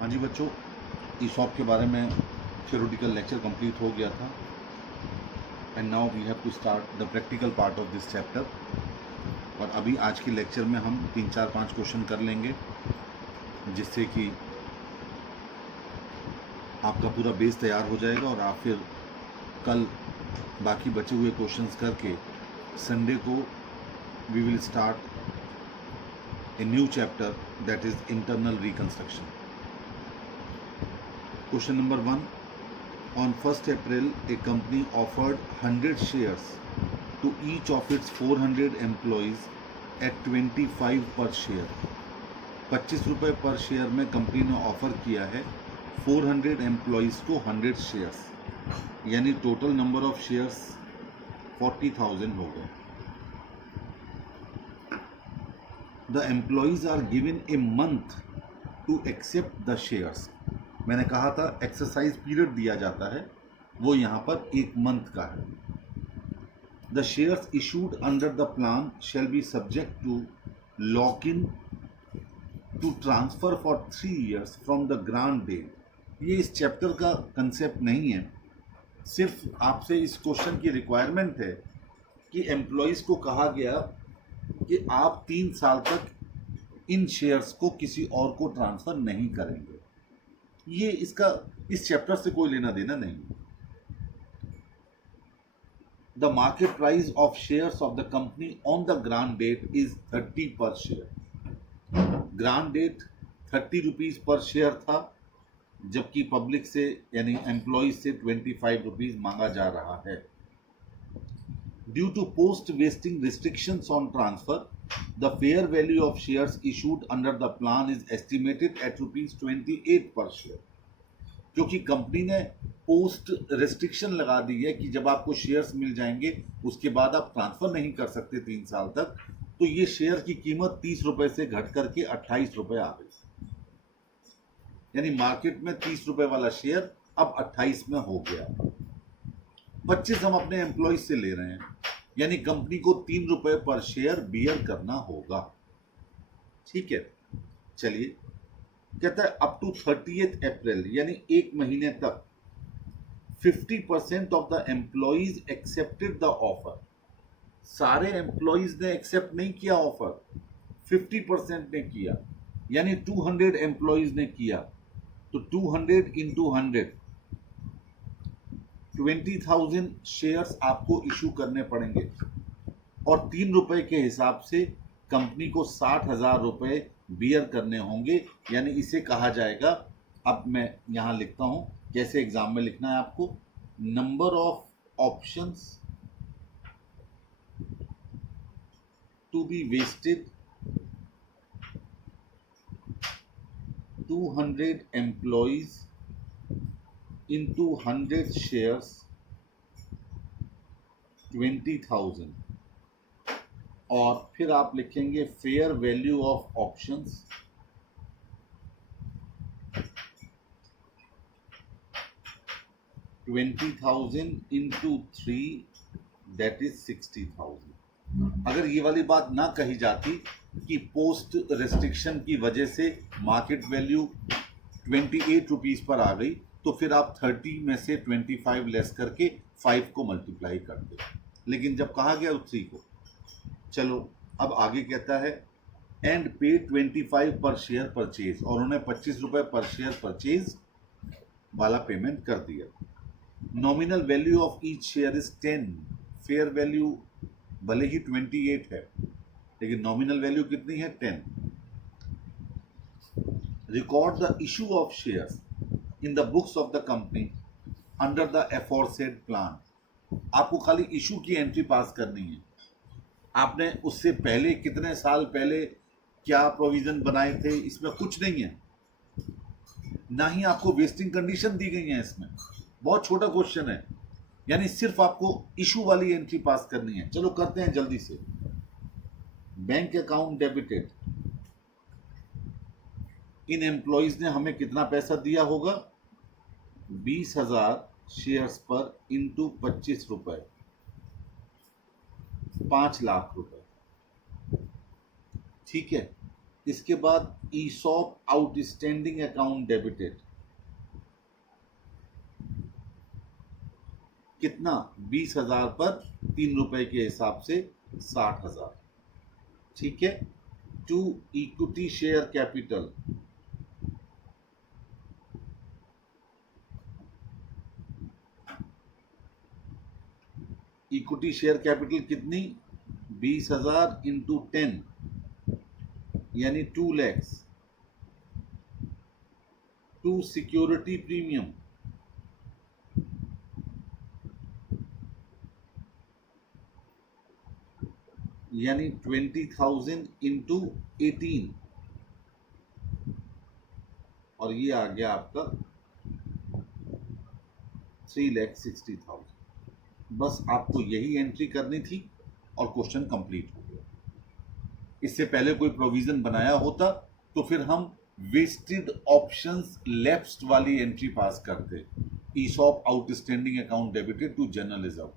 हाँ जी बच्चों, ईसॉप के बारे में थ्योरेटिकल लेक्चर कंप्लीट हो गया था and now we have to start the practical part of this chapter. और अभी आज के लेक्चर में हम 3-4-5 क्वेश्चन कर लेंगे जिससे कि आपका पूरा बेस तैयार हो जाएगा और आप फिर कल बाकी बचे हुए क्वेश्चंस करके संडे को we will start a new chapter that is internal reconstruction. Question number 1. On 1st April, a company offered 100 shares to each of its 400 employees at 25 per share. 25 रुपये पर शेयर में कंपनी ने offer किया है 400 employees को 100 shares, यानी total number of shares 40,000 हो गए। The employees are given a month to accept the shares. मैंने कहा था एक्सरसाइज पीरियड दिया जाता है, वो यहाँ पर 1 मंथ का है। The shares issued under the plan shall be subject to lock in to transfer for 3 years from the grant date. ये इस चैप्टर का कंसेप्ट नहीं है, सिर्फ आपसे इस क्वेश्चन की रिक्वायरमेंट है कि एम्प्लॉयज़ को कहा गया कि आप 3 साल तक इन शेयर्स को किसी और को ट्रांसफ़र नहीं करेंगे। ये इसका इस चैप्टर से कोई लेना देना नहीं। The market price of shares of the company on the grant date is 30 per share. Grant date 30 rupees per share था, जबकि पब्लिक से यानी एम्प्लॉयज से 25 रुपीज़ मांगा जा रहा है। Due to post vesting restrictions on transfer, the fair value of shares issued under the plan is estimated at ₹28 per share। क्योंकि कंपनी ने पोस्ट रेस्ट्रिक्शन लगा दी है कि जब आपको शेयर्स मिल जाएंगे उसके बाद आप ट्रांसफर नहीं कर सकते 3 साल तक, तो ये शेयर की कीमत 30 रुपए से घट करके 28 रुपए आ गई। यानी मार्केट में 30 रुपए वाला शेयर अब 28 में हो गया। 25 हम अपने एम्प्लॉयज से ले रहे हैं, यानी कंपनी को 3 रुपए पर शेयर बियर करना होगा। ठीक है, चलिए। कहता है अप टू 30th अप्रैल, यानी 1 महीने तक 50% of the employees accepted the offer. सारे एम्प्लॉयज ने एक्सेप्ट नहीं किया ऑफर, 50% ने किया, यानी 200 एम्प्लॉयज ने किया। तो 200 इंटू 100, 20,000 शेयर्स आपको इशू करने पड़ेंगे और 3 रुपए के हिसाब से कंपनी को 60,000 रुपए बियर करने होंगे। यानी इसे कहा जाएगा, अब मैं यहाँ लिखता हूँ कैसे एग्जाम में लिखना है आपको, number of options to be vested 200 employees into 100 shares 20,000। और फिर आप लिखेंगे fair value of options 20,000 into 3 that is 60,000। अगर ये वाली बात ना कही जाती कि पोस्ट रेस्ट्रिक्शन की वजह से मार्केट वैल्यू 28 रुपीज़ पर आ गई, तो फिर आप 30 में से 25 लेस करके 5 को मल्टीप्लाई कर दे। लेकिन जब कहा गया 3 को, चलो अब आगे कहता है एंड पे 25 पर शेयर परचेज, और उन्होंने 25 रुपये पर शेयर परचेज वाला पेमेंट कर दिया। Nominal value of each share is 10। Fair value भले ही 28 है, लेकिन नॉमिनल वैल्यू कितनी है? 10। Record the issue of shares in the books of the company under the aforesaid plan. आपको खाली इशू की एंट्री पास करनी है। आपने उससे पहले कितने साल पहले क्या प्रोविजन बनाए थे, इसमें कुछ नहीं है, ना ही आपको वेस्टिंग कंडीशन दी गई है। इसमें बहुत छोटा क्वेश्चन है, यानी सिर्फ आपको इशू वाली एंट्री पास करनी है। चलो करते हैं जल्दी से। बैंक अकाउंट डेबिटेड, इन एम्प्लॉयज ने हमें कितना पैसा दिया होगा? 20,000 शेयर्स पर इंटू 25 रुपए, 5 लाख रुपए। ठीक है, इसके बाद ईसॉप आउटस्टैंडिंग अकाउंट डेबिटेड, कितना 20,000 पर 3 रुपए के हिसाब से 60,000। ठीक है। To equity share capital, equity share capital कितनी 20,000 इंटू 10 यानी 2 lakhs। टू सिक्योरिटी प्रीमियम, यानी 20,000 इंटू 18 और ये आ गया आपका 3,60,000। बस आपको यही एंट्री करनी थी और क्वेश्चन कंप्लीट हो गया। इससे पहले कोई प्रोविजन बनाया होता तो फिर हम वेस्टेड ऑप्शंस लेफ्ट वाली एंट्री पास करते, ESOP outstanding account debited to general reserve,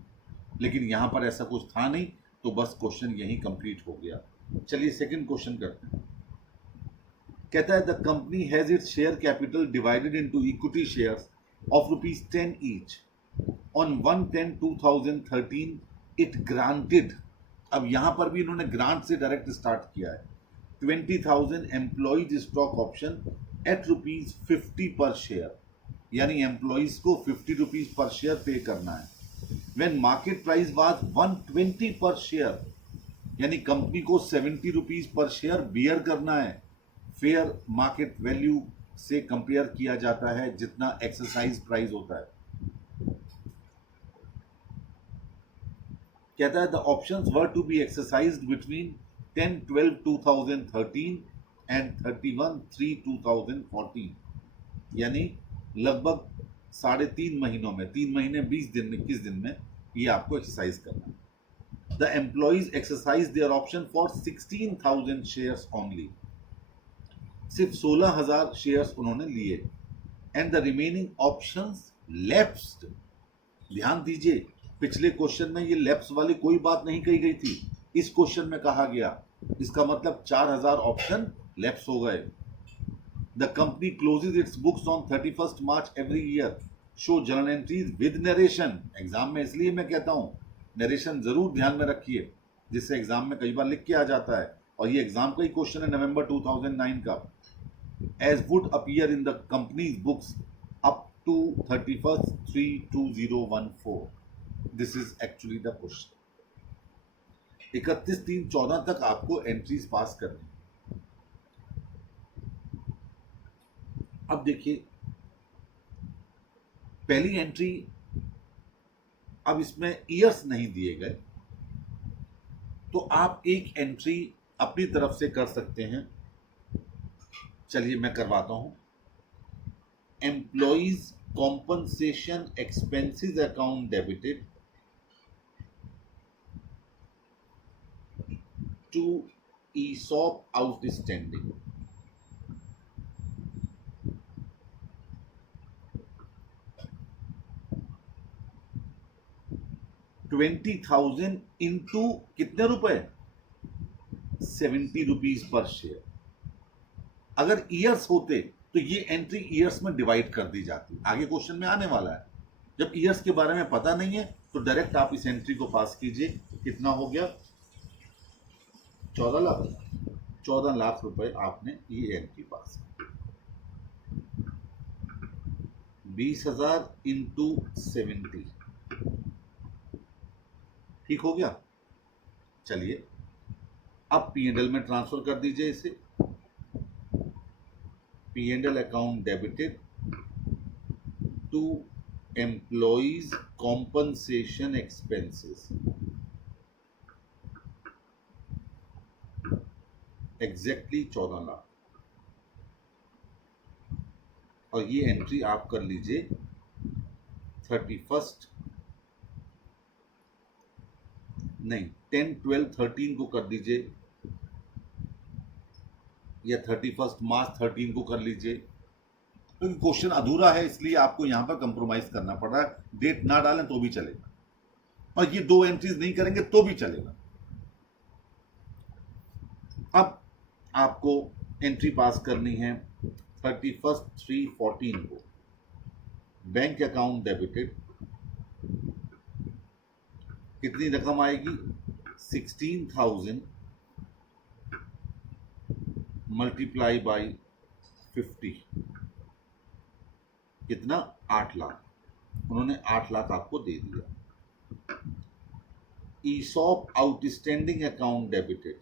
लेकिन यहां पर ऐसा कुछ था नहीं, तो बस क्वेश्चन यही कंप्लीट हो गया। चलिए सेकंड क्वेश्चन करते हैं। कहता है the company has its share capital divided into equity shares of ₹10 each on 1/10/2013 it granted, अब यहां पर भी इन्होंने ग्रांट से डायरेक्ट स्टार्ट किया है, 20,000 एम्प्लॉइज स्टॉक ऑप्शन एट ₹50 पर शेयर, यानी एम्प्लॉइज को 50 रुपीज पर शेयर पे करना है। When market price was 120 पर शेयर, यानी कंपनी को 70 रुपीज पर शेयर बियर करना है। फेयर मार्केट वैल्यू से कंपेयर किया जाता है जितना एक्सरसाइज प्राइस होता है। कहता है the options were to be exercised between 10/12/2013 and 31/3/2014, यानी लगभग 3.5 महीनों में, 3 महीने 20 दिन में, 21 दिन में ये आपको एक्सरसाइज करना है। The employees exercise their option for 16,000 shares only, सिर्फ 16,000 शेयर्स उन्होंने लिए, and the remaining options left. ध्यान दीजिए, पिछले क्वेश्चन में ये लेफ्ट वाली कोई बात नहीं कही गई थी, इस क्वेश्चन में कहा गया, इसका मतलब 4,000 ऑप्शन लेफ्ट हो गए। The company closes its books on 31st March every year. Show journal entries with narration. Exam में इसलिए मैं कहता हूं नरेशन जरूर ध्यान में रखिए, जिससे एग्जाम में कई बार लिख के आ जाता है, और ये एग्जाम का ही क्वेश्चन है नवंबर 2009 का। As would appear in the company's books up to 31/3/2014. This is actually the question. 31/3/14 तक आपको एंट्रीज पास करनी। अब देखिए पहली एंट्री, अब इसमें ईयर्स नहीं दिए गए, तो आप एक एंट्री अपनी तरफ से कर सकते हैं। चलिए मैं करवाता हूं। Employees compensation expenses account debited to ESOP outstanding, $20,000 into कितने रुपए 70 रुपीज पर शेयर। अगर ईयर्स होते तो ये एंट्री ईयर्स में डिवाइड कर दी जाती, आगे क्वेश्चन में आने वाला है। जब ईयर्स के बारे में पता नहीं है तो डायरेक्ट आप इस एंट्री को पास कीजिए। कितना हो गया 14 लाख, 14 लाख रुपए आपने ये एंट्री पास की। 20,000 इंटू 70, ठीक हो गया। चलिए अब P&L में ट्रांसफर कर दीजिए इसे। P&L account debited to employees compensation expenses, exactly 14 lakh, और ये एंट्री आप कर लीजिए 10/12/13 को कर दीजिए, या 31 मार्च 13 को कर लीजिए, क्योंकि क्वेश्चन अधूरा है इसलिए आपको यहां पर कंप्रोमाइज करना पड़ रहा है। डेट ना डालें तो भी चलेगा, और ये 2 एंट्रीज नहीं करेंगे तो भी चलेगा। अब आपको एंट्री पास करनी है 31/3/14 को। बैंक अकाउंट डेबिटेड, कितनी रकम आएगी? 16,000 मल्टीप्लाई बाई 50, कितना? 8 लाख। उन्होंने 8 लाख आपको दे दिया। ESOP outstanding account debited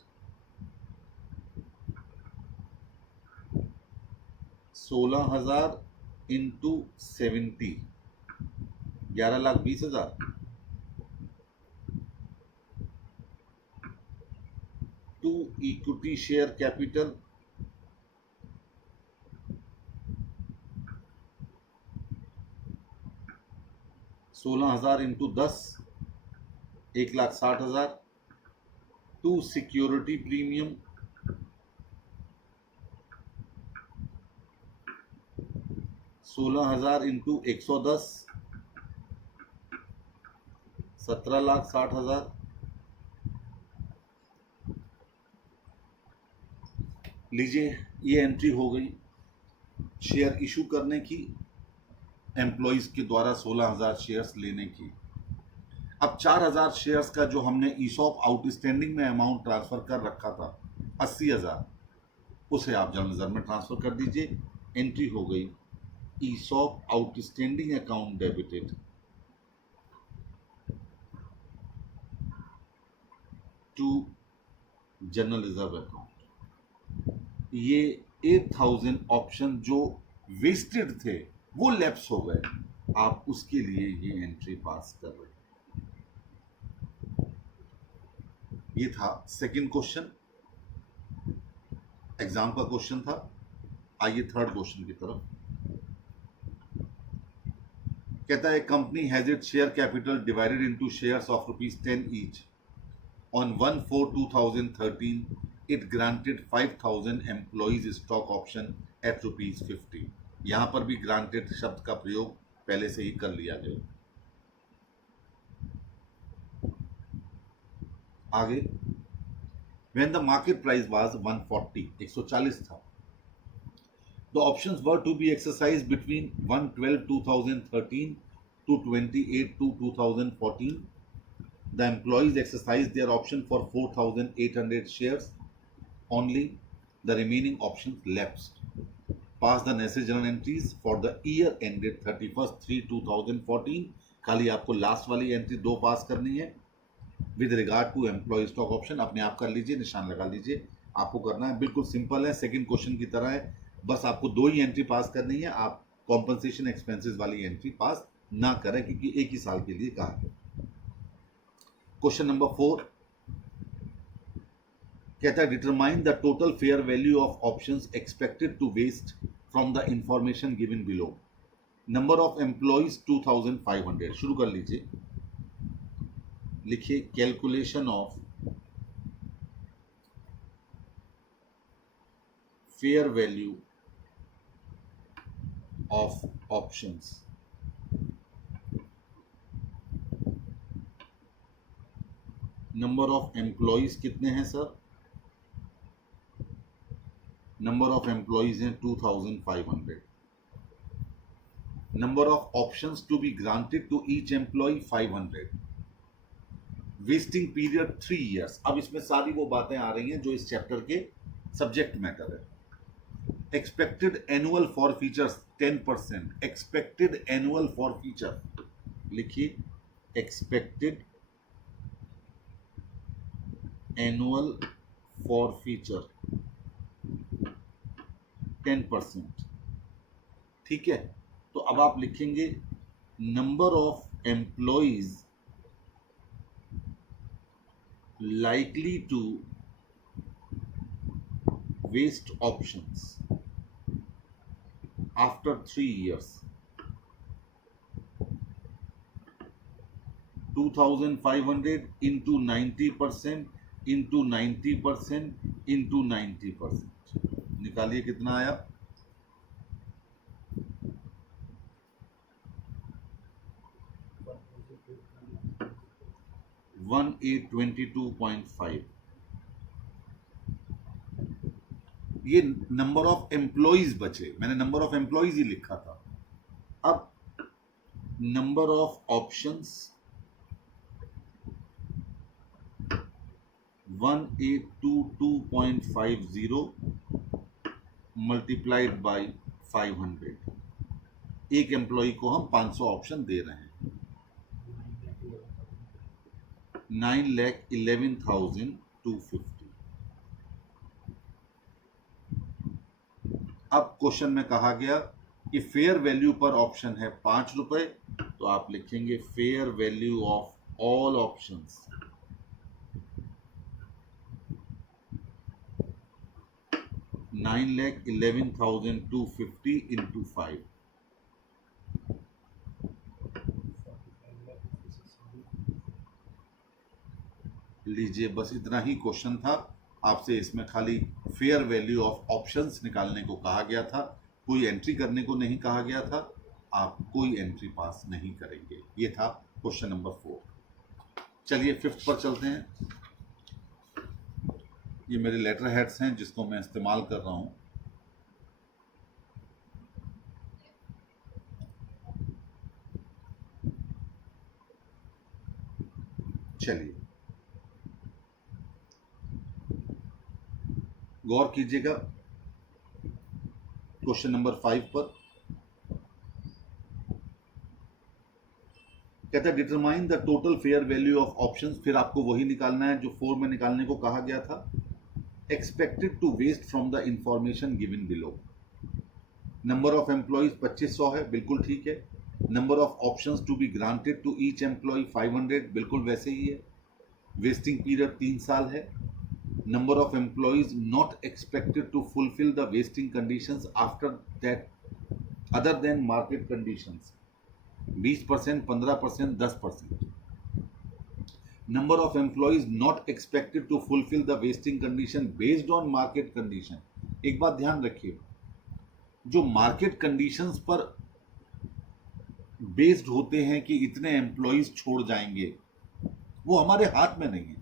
16,000 into 70, 11,20,000। To equity share capital 16,000 into 10, 1,60,000। To security premium 16,000 into 110, 17,60,000। लीजिए, ये एंट्री हो गई शेयर इशू करने की, एम्प्लॉइज के द्वारा 16,000 शेयर्स लेने की। अब 4,000 शेयर्स का जो हमने ईसॉप आउटस्टैंडिंग में अमाउंट ट्रांसफर कर रखा था 80,000, उसे आप जर्नल रिजर्व में ट्रांसफर कर दीजिए। एंट्री हो गई ESOP outstanding account debited to general reserve account. ये 8,000 ऑप्शन जो वेस्टेड थे वो लैप्स हो गए, आप उसके लिए ये एंट्री पास कर रहे हैं। ये था सेकंड क्वेश्चन, एग्जाम का क्वेश्चन था। आइए थर्ड क्वेश्चन की तरफ। कहता है company has its share capital divided into shares of ₹10 each. On 1/4/2013 it granted 5,000 employees stock option at ₹50। यहां पर भी ग्रांटेड शब्द का प्रयोग पहले से ही कर लिया गया। आगे, when the market price was 140, 140 था, the options were to be exercised between 1/12/2013 to 28/2/2014. The employees exercised their option for 4,800 shares only. The remaining options lapsed. Pass the necessary journal entries for the year ended 31/3/2014. खाली आपको last वाली entry 2 पास करनी है। With regard to employee stock option अपने आप कर लीजिए, निशान लगा लीजिए। आपको करना है बिल्कुल सिंपल है, सेकंड क्वेश्चन की तरह है, बस आपको 2 ही एंट्री पास करनी है। आप कॉम्पनसेशन एक्सपेंसेस वाली एंट्री पास ना करें क्योंकि एक ही साल के लिए कहा है। क्वेश्चन नंबर 4 कहता है determine the total fair value of options expected to vest from the information given below. Number of employees 2,500। शुरू कर लीजिए, लिखिए calculation of fair value of options. Number of employees कितने हैं सर? नंबर ऑफ एम्प्लॉइज हैं 2,500। Number of options to be granted to each employee 500। Vesting period 3 years. अब इसमें सारी वो बातें आ रही हैं जो इस चैप्टर के सब्जेक्ट मैटर है। Expected annual for features 10%। Expected annual for feature, लिखिए एक्सपेक्टेड एनुअल फॉर फीचर 10%। ठीक है, तो अब आप लिखेंगे number of employees likely to waste options after 3 years. 2,500 into 90% into 90% into 90%। निकालिए कितना आया? 1822.5। ये नंबर ऑफ एम्प्लॉइज बचे, मैंने नंबर ऑफ एम्प्लॉइज ही लिखा था। अब number of options 1822.50 multiplied by 500। एक एम्प्लॉय को हम 500 ऑप्शन दे रहे हैं। 9,11,250। अब क्वेश्चन में कहा गया कि फेयर वैल्यू पर ऑप्शन है 5 रुपए, तो आप लिखेंगे fair value of all options 9,11,250 into 5। लीजिए, बस इतना ही क्वेश्चन था। आपसे इसमें खाली फेयर वैल्यू ऑफ ऑप्शंस निकालने को कहा गया था, कोई एंट्री करने को नहीं कहा गया था। आप कोई एंट्री पास नहीं करेंगे। ये था क्वेश्चन नंबर 4। चलिए 5th पर चलते हैं। ये मेरे लेटर हेड्स हैं जिसको मैं इस्तेमाल कर रहा हूं। चलिए गौर कीजिएगा क्वेश्चन नंबर 5 पर। कहता है determine the total fair value of options. फिर आपको वही निकालना है जो 4 में निकालने को कहा गया था। Expected to vest from the information given below. Number of employees 2500 है, बिल्कुल ठीक है। Number of options to be granted to each employee 500, बिल्कुल वैसे ही है। वेस्टिंग पीरियड 3 साल है। Number of employees not expected to fulfil the vesting conditions after that other than market conditions 20%, 15%, 10%। Number of employees not expected to fulfil the vesting condition based on market condition. एक बात ध्यान रखिए, जो market conditions पर based होते हैं कि इतने एम्प्लॉइज छोड़ जाएंगे, वो हमारे हाथ में नहीं है।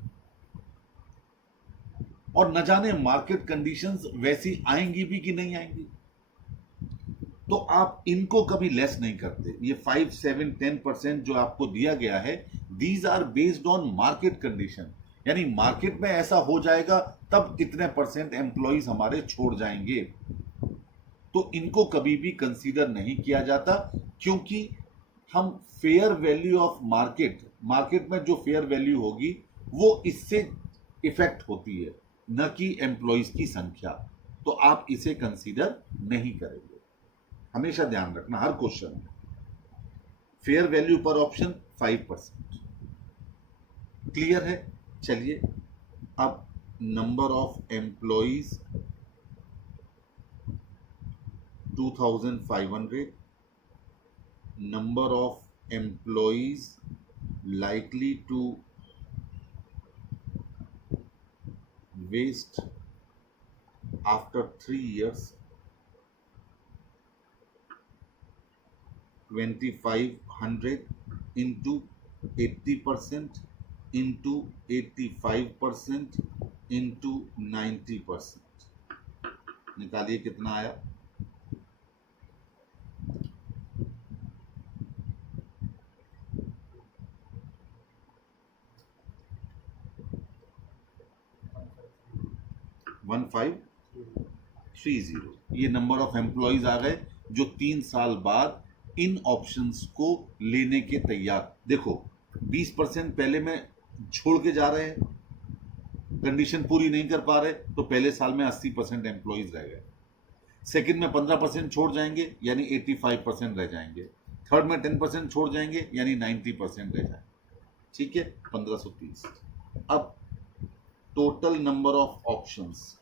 और न जाने मार्केट कंडीशंस वैसी आएंगी भी कि नहीं आएंगी, तो आप इनको कभी लेस नहीं करते। ये 5, 7, 10% जो आपको दिया गया है, these are based on market condition, यानी मार्केट में ऐसा हो जाएगा तब इतने % एम्प्लॉइज हमारे छोड़ जाएंगे। तो इनको कभी भी कंसीडर नहीं किया जाता, क्योंकि हम फेयर वैल्यू ऑफ मार्केट में जो फेयर वैल्यू होगी वो इससे इफेक्ट होती है, न कि एम्प्लॉइज की संख्या। तो आप इसे कंसीडर नहीं करेंगे। हमेशा ध्यान रखना हर क्वेश्चन में fair value per option 5%। Clear है? चलिए अब number of employees 2500, number of employees likely to waste after 3 years 2500 into 80% into 85% into 90%। निकालिए कितना आया। वन 1530। ये नंबर ऑफ एम्प्लॉइज आ गए जो 3 साल बाद इन ऑप्शंस को लेने के तैयार। देखो 20% पहले में छोड़ के जा रहे हैं, कंडीशन पूरी नहीं कर पा रहे, तो पहले साल में 80% एम्प्लॉइज रह गए। सेकंड में 15% छोड़ जाएंगे, यानी 85% रह जाएंगे। थर्ड में 10% छोड़ जाएंगे, यानी 90% रह जाएंगे। ठीक है, 1530। अब टोटल नंबर ऑफ ऑप्शंस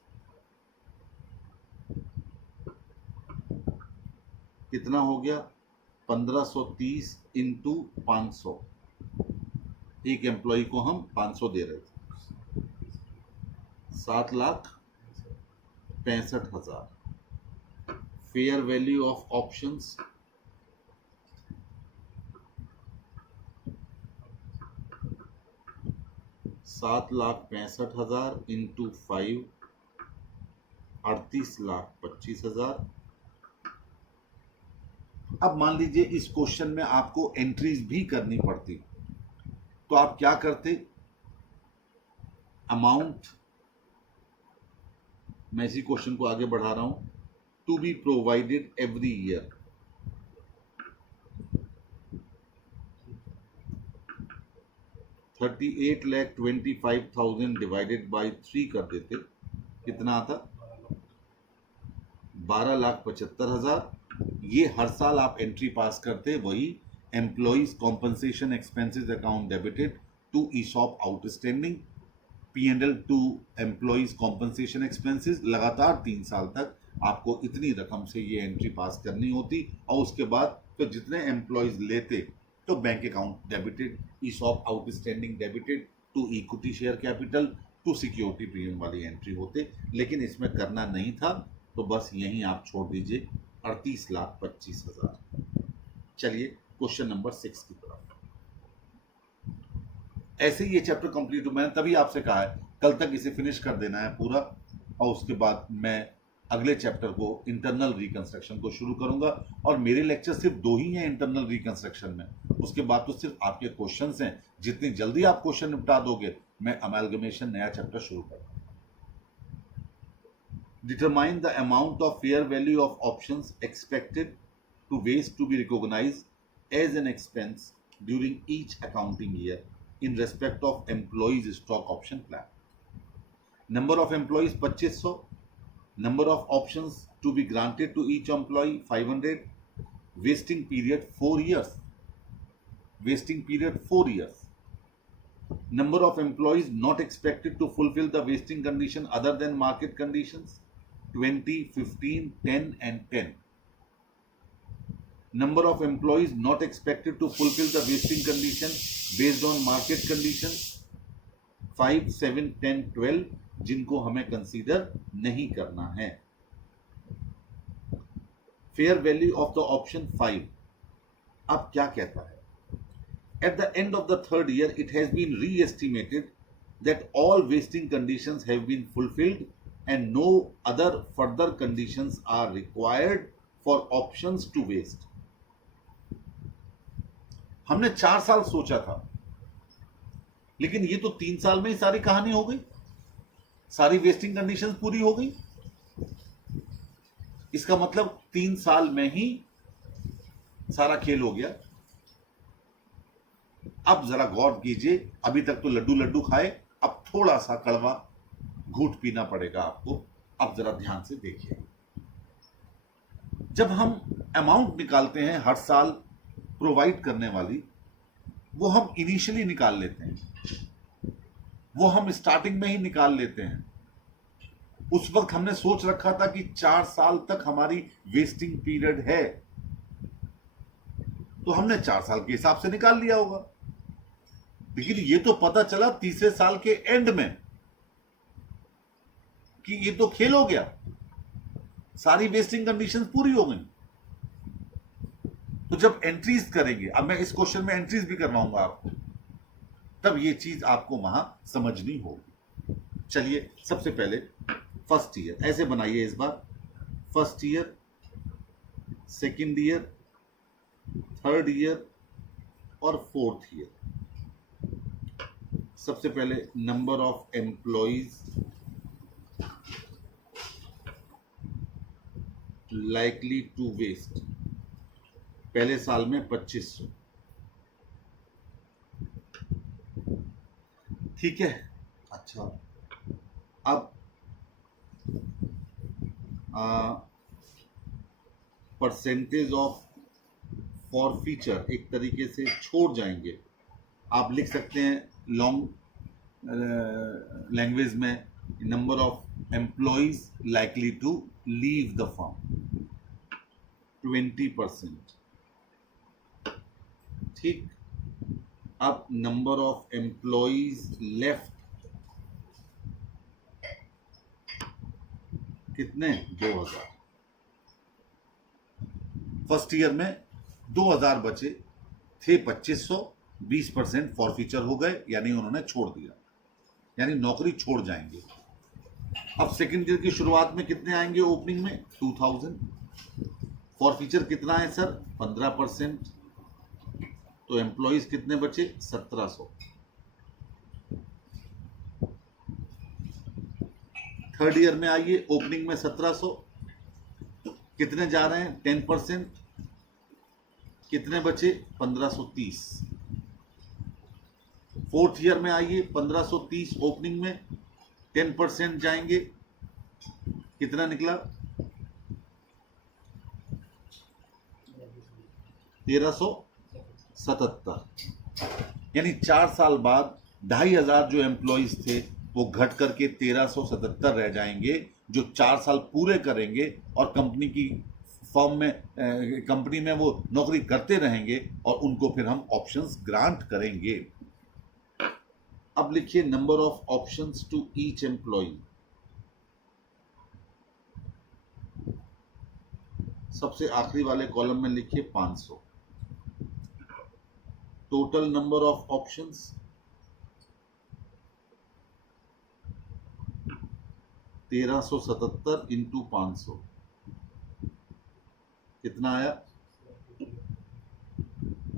कितना हो गया? 1530 इंटू 500। एक एम्प्लॉय को हम 500 दे रहे थे, 7,65,000। Fair value of options 7,65,000 into 5 38,25,000। अब मान लीजिए इस क्वेश्चन में आपको एंट्रीज भी करनी पड़ती, तो आप क्या करते? अमाउंट, मैं इसी क्वेश्चन को आगे बढ़ा रहा हूं, to be provided every year, $38,25,000 divided by 3 कर देते, कितना आता? 12,75,000। ये हर साल आप एंट्री पास करते, वही employees compensation expenses account debited to ESOP outstanding, P&L to employees compensation expenses. लगातार 3 साल तक आपको इतनी रकम से ये एंट्री पास करनी होती, और उसके बाद फिर जितने एम्प्लॉइज लेते तो bank account debited, ESOP outstanding debited to equity share capital to security premium वाली एंट्री होते। लेकिन इसमें करना नहीं था, तो बस यहीं आप छोड़ दीजिए 38,25,000। चलिए क्वेश्चन नंबर 6 की तरफ। ऐसे ही ये चैप्टर कंप्लीट हो, मैंने तभी आपसे कहा है कल तक इसे फिनिश कर देना है पूरा, और उसके बाद मैं अगले चैप्टर को इंटरनल रिकंस्ट्रक्शन को शुरू करूंगा। और मेरे लेक्चर सिर्फ 2 ही हैं इंटरनल रिकंस्ट्रक्शन में, उसके बाद तो सिर्फ आपके क्वेश्चंस हैं। जितनी जल्दी आप क्वेश्चन निपटा दोगे, मैं अमेलगमेशन नया चैप्टर शुरू करूंगा। Determine the amount of fair value of options expected to vest to be recognised as an expense during each accounting year in respect of employees stock option plan. Number of employees 2500, number of options to be granted to each employee 500, wasting period 4 years, wasting period 4 years, number of employees not expected to fulfill the wasting condition other than market conditions 20, 15, 10 and 10. Number of employees not expected to fulfill the wasting condition based on market conditions 5, 7, 10, 12, जिनको हमें consider नहीं करना है। Fair value of the option 5 अब क्या कहता है? At the end of the 3rd year, it has been re-estimated that all wasting conditions have been fulfilled and no other further conditions are required for options to waste. हमने 4 साल सोचा था, लेकिन ये तो 3 साल में ही सारी कहानी हो गई, सारी वेस्टिंग कंडीशंस पूरी हो गई। इसका मतलब 3 साल में ही सारा खेल हो गया। अब जरा गौर कीजिए, अभी तक तो लड्डू लड्डू खाए, अब थोड़ा सा कड़वा घूंट पीना पड़ेगा आपको। अब जरा ध्यान से देखिए, जब हम अमाउंट निकालते हैं हर साल प्रोवाइड करने वाली, वो हम इनिशियली निकाल लेते हैं, वो हम स्टार्टिंग में ही निकाल लेते हैं। उस वक्त हमने सोच रखा था कि 4 साल तक हमारी वेस्टिंग पीरियड है, तो हमने 4 साल के हिसाब से निकाल लिया होगा। लेकिन ये तो पता चला तीसरे साल के एंड में कि ये तो खेल हो गया, सारी वेस्टिंग कंडीशंस पूरी हो गई। तो जब एंट्रीज करेंगे, अब मैं इस क्वेश्चन में एंट्रीज भी करवाऊंगा आपको, तब ये चीज आपको वहां समझनी होगी। चलिए सबसे पहले फर्स्ट ईयर ऐसे बनाइए इस बार, first year, second year, third year और फोर्थ ईयर। सबसे पहले number of employees likely to waste, पहले साल में 2500, ठीक है। अच्छा, अब परसेंटेज ऑफ फॉरफीचर एक तरीके से छोड़ जाएंगे, आप लिख सकते हैं लॉन्ग लैंग्वेज में, number of employees likely to leave the firm 20%, ठीक। अब नंबर ऑफ एम्प्लॉइज लेफ्ट कितने? 2000। फर्स्ट ईयर में 2000 बचे थे, 2500, 20% फॉरफीचर हो गए, यानी उन्होंने छोड़ दिया, यानी नौकरी छोड़ जाएंगे। अब सेकेंड ईयर की शुरुआत में कितने आएंगे ओपनिंग में? 2000। फॉर फीचर कितना है सर? 15%। तो एम्प्लॉइज कितने बचे? 1700। थर्ड ईयर में आइए, ओपनिंग में 1700, कितने जा रहे हैं? 10%, कितने बचे? 1530। फोर्थ ईयर में आइए, 1530 ओपनिंग में, 10% जाएंगे, कितना निकला? 1377। यानी 4 साल बाद 2500 जो एम्प्लॉइज थे वो घट करके 1377 रह जाएंगे, जो 4 साल पूरे करेंगे और कंपनी की फर्म में कंपनी में वो नौकरी करते रहेंगे और उनको फिर हम ऑप्शंस ग्रांट करेंगे। अब लिखिए number of options to each employee. सबसे आखिरी वाले कॉलम में लिखिए 500। Total number of options 1377 into 500 कितना आया?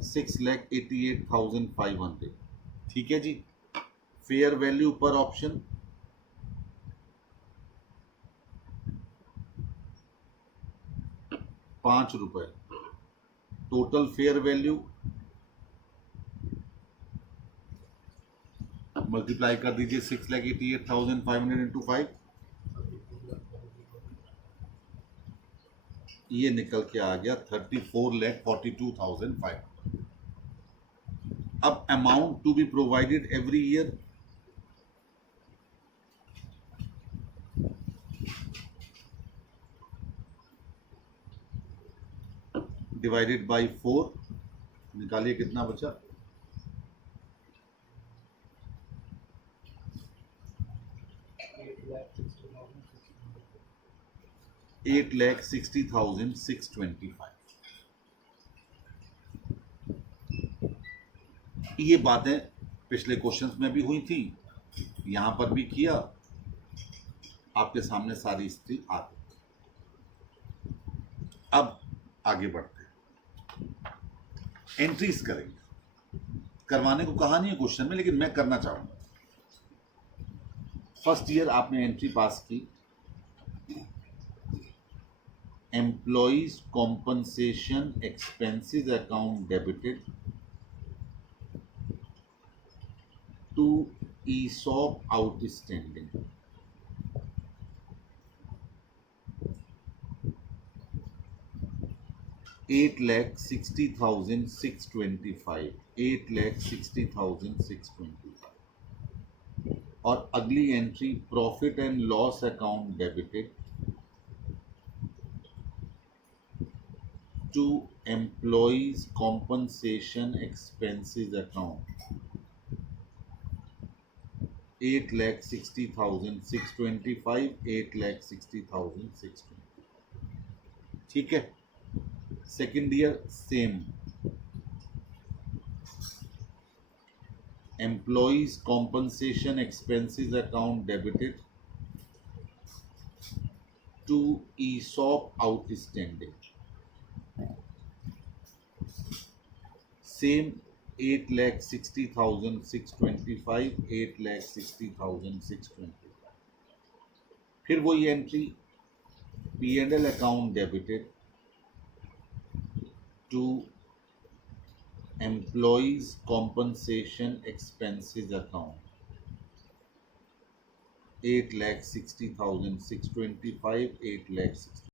6,88,500। ठीक है जी। Fair value per option ₹5। Total fair value multiply कर दीजिए 6,88,500 इंटू 5, ये निकल के आ गया 34,42,500। अब amount to be provided every year, divided by 4, निकालिए कितना बचा? 8,60,625। ये बातें पिछले क्वेश्चंस में भी हुई थी, यहां पर भी किया, आपके सामने सारी हिस्ट्री आ गई। अब आगे बढ़ते हैं, एंट्रीज करेंगे। करवाने को कहा नहीं है क्वेश्चन में, लेकिन मैं करना चाहूंगा। फर्स्ट ईयर आपने एंट्री पास की, employees compensation expenses account debited to ESOP outstanding, ₹8,60,625, 8,60,625। और अगली entry profit and loss account debited to employees compensation expenses account, 8,60,625, 8,60,625। ठीक है। Second year same, employees compensation expenses account debited to ESOP outstanding, same 8,60,625, 8,60,625। फिर वही entry P&L account debited to employees compensation expenses account, 8,60,625, 8,60,000।